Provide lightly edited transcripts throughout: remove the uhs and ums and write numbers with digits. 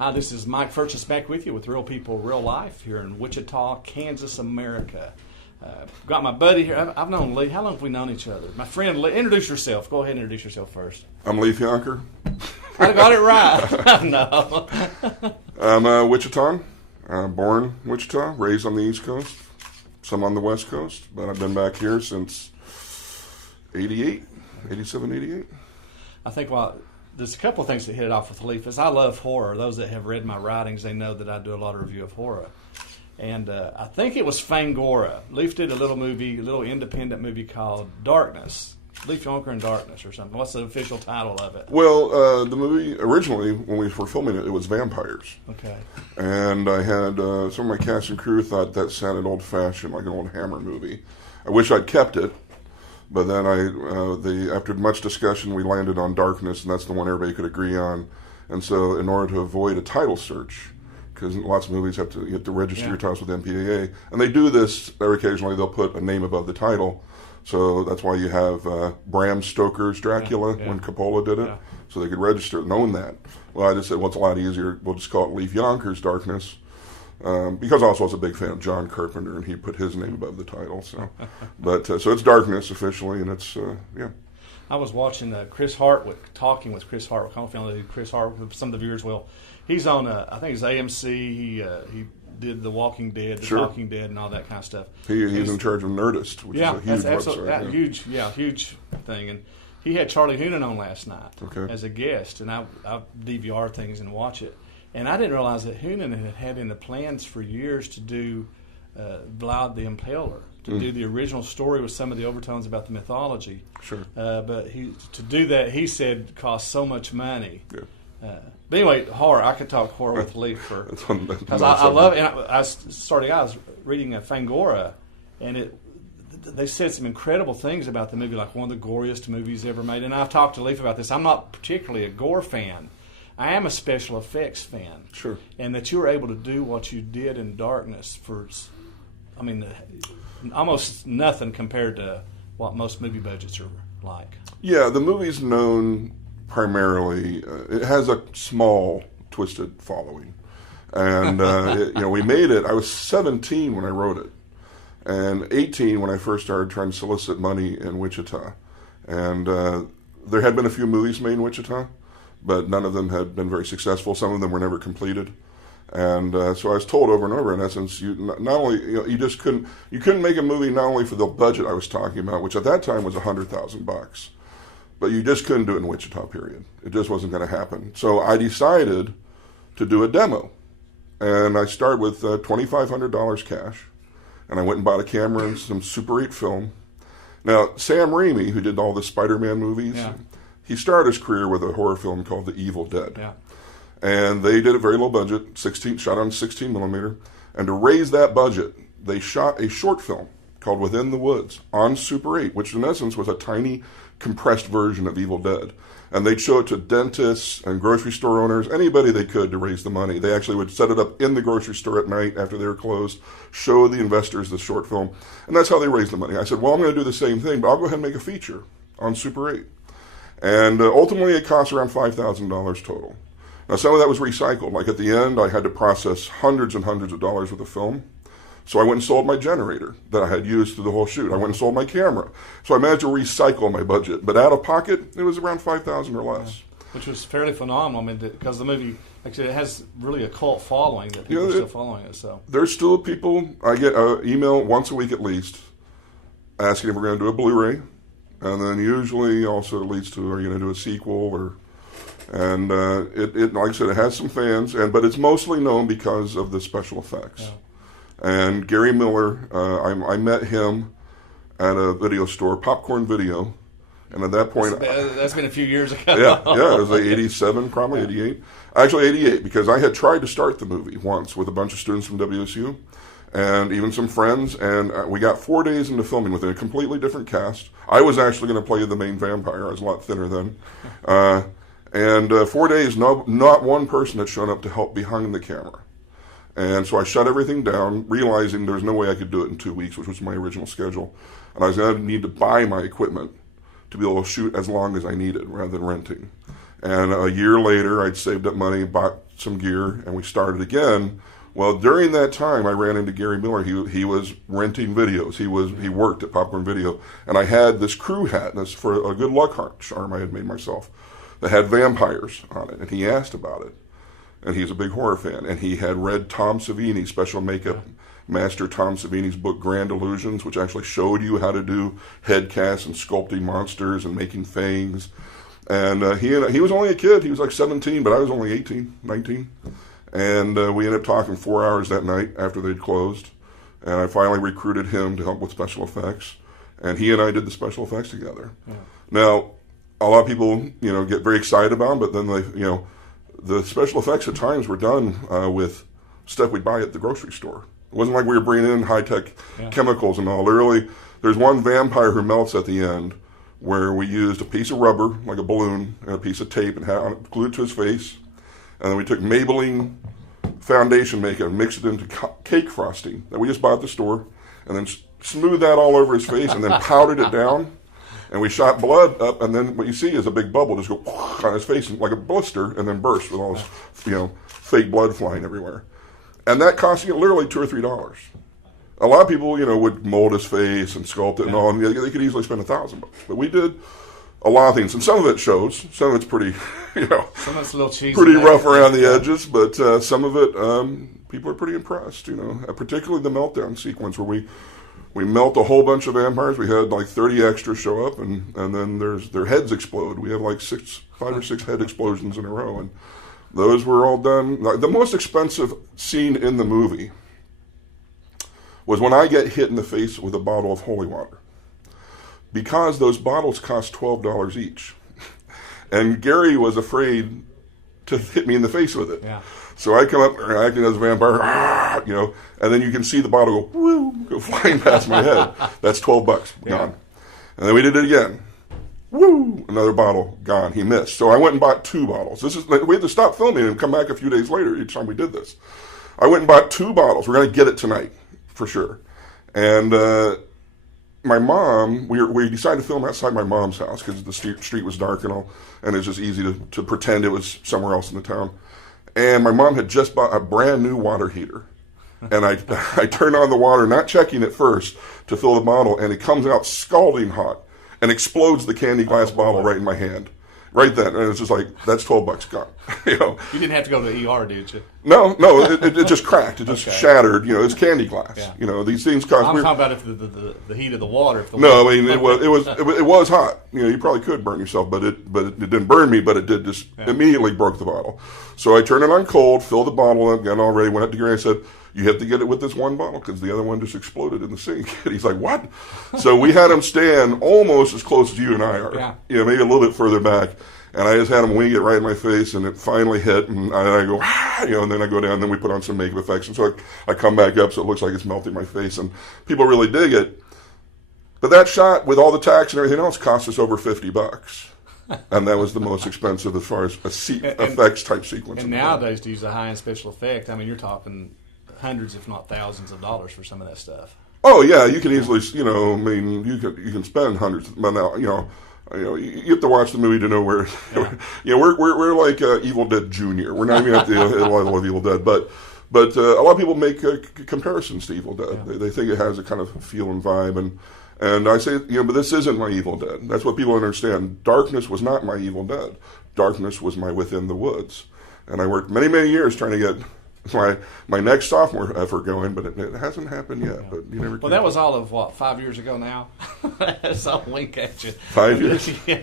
Hi, this is Mike Furchess back with you with Real People, Real Life here in Wichita, Kansas, America. Got my buddy here. I've known Lee. How long have we known each other? My friend Lee. Introduce yourself. Go ahead and introduce yourself first. I'm Leif Yonker. I got it right. No. I'm Wichitan. Born in Wichita, raised on the East Coast, some on the West Coast, but I've been back here since 88. I think there's a couple of things that hit it off with Leif is I love horror. Those that have read my writings, they know that I do a lot of review of horror. And I think it was Fangoria. Leif did a little independent movie called Darkness. Leif Yonker in Darkness or something. What's the official title of it? Well, the movie, originally, when we were filming it, it was vampires. Okay. And I had some of my cast and crew thought that sounded old-fashioned, like an old Hammer movie. I wish I'd kept it. But then after much discussion, we landed on Darkness, and that's the one everybody could agree on. And so in order to avoid a title search, because lots of movies you have to register your titles with MPAA, and they do this very occasionally, they'll put a name above the title. So that's why you have Bram Stoker's Dracula when Coppola did it, so they could register knowing that. Well, I just said, well, it's a lot easier. We'll just call it Leif Yonker's Darkness. Because also I was a big fan of John Carpenter, and he put his name above the title. So, so it's Darkness officially, and it's I was watching Chris Hardwick talking with Chris Hardwick. I don't know who Chris Hardwick. Some of the viewers will. He's on I think it's AMC. He did The Walking Dead, The Talking Dead, and all that kind of stuff. He's in charge of Nerdist, which is a huge website. Huge thing. And he had Charlie Hunnam on last night as a guest, and I DVR things and watch it. And I didn't realize that Hunnam had in the plans for years to do Vlad the Impaler, to do the original story with some of the overtones about the mythology. Sure. But to do that, he said, cost so much money. Yeah. But anyway, horror. I could talk horror with Leif because I love it. And I was reading Fangoria, and they said some incredible things about the movie, like one of the goriest movies ever made. And I've talked to Leif about this. I'm not particularly a gore fan. I am a special effects fan. Sure. And that you were able to do what you did in Darkness for, almost nothing compared to what most movie budgets are like. Yeah, the movie's known primarily, it has a small, twisted following. And, we made it, I was 17 when I wrote it, and 18 when I first started trying to solicit money in Wichita. And there had been a few movies made in Wichita, but none of them had been very successful. Some of them were never completed. And so I was told over and over, in essence, you couldn't make a movie not only for the budget I was talking about, which at that time was $100,000, but you just couldn't do it in Wichita, period. It just wasn't going to happen. So I decided to do a demo. And I started with $2,500 cash. And I went and bought a camera and some Super 8 film. Now, Sam Raimi, who did all the Spider-Man movies, he started his career with a horror film called The Evil Dead. Yeah. And they did a very low budget, shot on 16 millimeter. And to raise that budget, they shot a short film called Within the Woods on Super 8, which in essence was a tiny compressed version of Evil Dead. And they'd show it to dentists and grocery store owners, anybody they could to raise the money. They actually would set it up in the grocery store at night after they were closed, show the investors the short film, and that's how they raised the money. I said, well, I'm going to do the same thing, but I'll go ahead and make a feature on Super 8. And ultimately it cost around $5,000 total. Now some of that was recycled. Like at the end, I had to process hundreds and hundreds of dollars worth of film. So I went and sold my generator that I had used through the whole shoot. I went and sold my camera. So I managed to recycle my budget. But out of pocket, it was around $5,000 or less. Which was fairly phenomenal. Because the movie, actually, it has really a cult following that people are still following it. So there's still people, I get an email once a week at least, asking if we're going to do a Blu-ray. And then usually also it leads to, are you going to do a sequel? And it like I said, it has some fans, but it's mostly known because of the special effects. Yeah. And Gary Miller, I met him at a video store, Popcorn Video, and at that point... That's been a few years ago. Yeah, it was like 87, probably 88. Actually 88, because I had tried to start the movie once with a bunch of students from WSU, and even some friends, and we got 4 days into filming with a completely different cast. I was actually going to play the main vampire. I was a lot thinner then. And 4 days, not one person had shown up to help behind the camera. And so I shut everything down, realizing there's no way I could do it in 2 weeks, which was my original schedule. And I was going to need to buy my equipment to be able to shoot as long as I needed rather than renting. And a year later, I'd saved up money, bought some gear, and we started again. Well, during that time, I ran into Gary Miller. He was renting videos. He worked at Popcorn Video, and I had this crew hat. That's for a good luck charm I had made myself that had vampires on it, and he asked about it. And he's a big horror fan, and he had read Tom Savini, special makeup master Tom Savini's book Grand Illusions, which actually showed you how to do head casts and sculpting monsters and making fangs. And he was only a kid. He was like 17, but I was only 18, 19. And we ended up talking 4 hours that night after they'd closed. And I finally recruited him to help with special effects. And he and I did the special effects together. Yeah. Now, a lot of people, get very excited about them, but then the special effects at times were done with stuff we'd buy at the grocery store. It wasn't like we were bringing in high-tech chemicals and all. Literally, there's one vampire who melts at the end where we used a piece of rubber, like a balloon, and a piece of tape and had it glued to his face. And then we took Maybelline foundation makeup and mixed it into cake frosting that we just bought at the store, and then smoothed that all over his face and then powdered it down. And we shot blood up, and then what you see is a big bubble just go on his face like a blister and then burst with all this, fake blood flying everywhere. And that cost literally $2 or $3. A lot of people, would mold his face and sculpt it and all, and they could easily spend $1,000. But we did a lot of things, and some of it shows. Some of it's pretty, some of it's a little cheesy, pretty rough around the edges. But some of it, people are pretty impressed. Particularly the meltdown sequence where we melt a whole bunch of vampires. We had like 30 extras show up, and then their heads explode. We have like 5 or 6 head explosions in a row, and those were all done. The most expensive scene in the movie was when I get hit in the face with a bottle of holy water, because those bottles cost $12 each, and Gary was afraid to hit me in the face with it. Yeah. So I come up acting as a vampire, and then you can see the bottle go flying past my head. That's $12 gone. And then we did it again. Woo! Another bottle gone. He missed. So I went and bought 2 bottles. We had to stop filming and come back a few days later each time we did this. I went and bought 2 bottles. We're going to get it tonight for sure. And my mom, we decided to film outside my mom's house because the street was dark and all, and it was just easy to pretend it was somewhere else in the town. And my mom had just bought a brand new water heater. And I turned on the water, not checking it first, to fill the bottle, and it comes out scalding hot and explodes the candy glass bottle right in my hand. Right then. And it's just like, that's $12 gone. You didn't have to go to the ER, did you? No, it just cracked. It just shattered. It's candy glass. Yeah. These things cost. I'm talking about if the heat of the water. If the it was hot. You probably could burn yourself, but it didn't burn me. But it did just immediately broke the bottle. So I turned it on cold, filled the bottle up, got all ready, went up to Gary and said, "You have to get it with this one bottle because the other one just exploded in the sink." And he's like, "What?" So we had him stand almost as close as you and I are. Yeah. Maybe a little bit further back. And I just had him wing it right in my face, and it finally hit, and I go, and then I go down, and then we put on some makeup effects, and so I come back up, so it looks like it's melting my face, and people really dig it. But that shot, with all the tax and everything else, cost us over $50, and that was the most expensive as far as effects type sequence. And nowadays, to use a high-end special effect, you're talking hundreds, if not thousands, of dollars for some of that stuff. Oh yeah, you can easily, you can spend hundreds, but now, you have to watch the movie to know where. We're like Evil Dead Jr. We're not even at the level of Evil Dead, but a lot of people make comparisons to Evil Dead. Yeah. They think it has a kind of feel and vibe, and I say, but this isn't my Evil Dead. That's what people understand. Darkness was not my Evil Dead. Darkness was my Within the Woods, and I worked many years trying to get my next sophomore effort going, but it hasn't happened yet. Yeah. But you never. Well, that was all of 5 years ago now. That's all wink at you. 5 years. Yeah.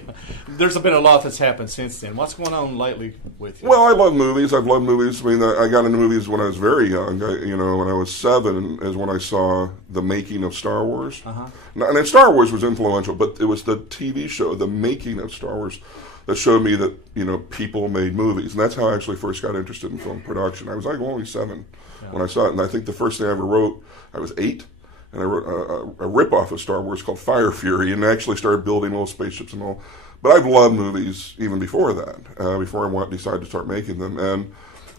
There's been a lot that's happened since then. What's going on lately with you? Well, I love movies. I've loved movies. I got into movies when I was very young. When I was 7 is when I saw the making of Star Wars. Uh-huh. And then Star Wars was influential, but it was the TV show, the making of Star Wars, that showed me that, people made movies. And that's how I actually first got interested in film production. I was like only 7 when I saw it. And I think the first thing I ever wrote, I was 8, and I wrote a rip-off of Star Wars called Fire Fury, and actually started building little spaceships and all. But I've loved movies even before that, before I decided to start making them. And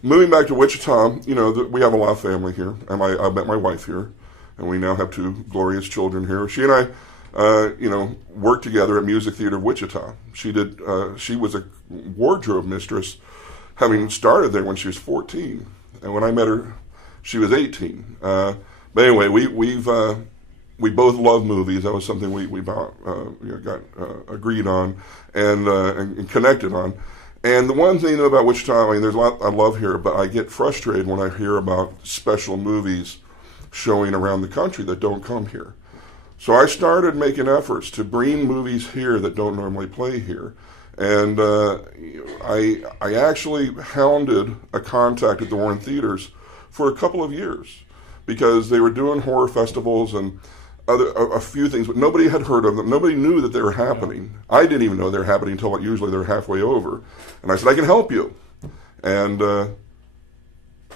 moving back to Wichita, we have a lot of family here. And I met my wife here, and we now have 2 glorious children here. She and I worked together at Music Theater of Wichita. She was a wardrobe mistress having started there when she was 14. And when I met her, she was 18. But anyway, we both love movies. That was something we got agreed on and connected on. And the one thing about Wichita, I mean, there's a lot I love here, but I get frustrated when I hear about special movies showing around the country that don't come here. So I started making efforts to bring movies here that don't normally play here. And I actually hounded a contact at the Warren Theaters for a couple of years because they were doing horror festivals and a few things, but nobody had heard of them. Nobody knew that they were happening. I didn't even know they were happening until usually they're halfway over. And I said, I can help you. And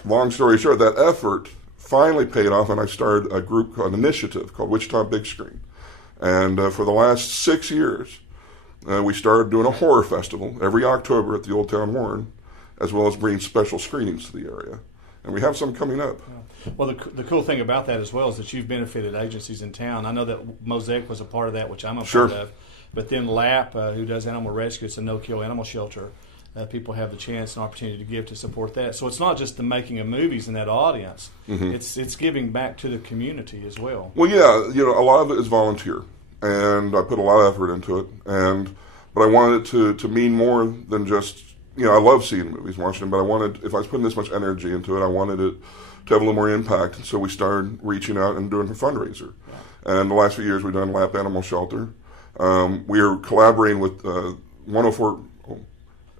long story short, that effort finally paid off, and I started a group, an initiative called Wichita Big Screen. And for the last 6 years, we started doing a horror festival every October at the Old Town Warren, as well as bringing special screenings to the area. And we have some coming up. Well, the cool thing about that as well is that you've benefited agencies in town. I know that Mosaic was a part of that, which I'm a part of. But then LAP, who does animal rescue, it's a no-kill animal shelter. People have the chance and opportunity to give to support that. So it's not just the making of movies in that audience. Mm-hmm. It's giving back to the community as well. Well, yeah, a lot of it is volunteer, and I put a lot of effort into it. But I wanted it to mean more than just, I love seeing movies, watching them, but I wanted, if I was putting this much energy into it, I wanted it to have a little more impact. And so we started reaching out and doing a fundraiser. Yeah. And the last few years we've done LAP Animal Shelter. We are collaborating with 104.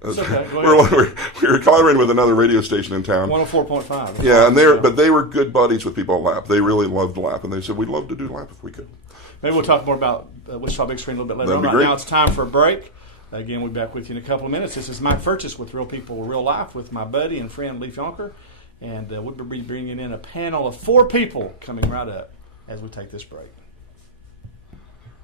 Okay, we're collaborating with another radio station in town. 104.5. Yeah, and but they were good buddies with people at LAP. They really loved LAP, and they said, we'd love to do LAP if we could. Maybe we'll talk more about Wichita Big Screen a little bit later on. Right now it's time for a break. Again, we'll be back with you in a couple of minutes. This is Mike Furches with Real People, Real Life with my buddy and friend Leif Yonker. And we'll be bringing in a panel of 4 people coming right up as we take this break.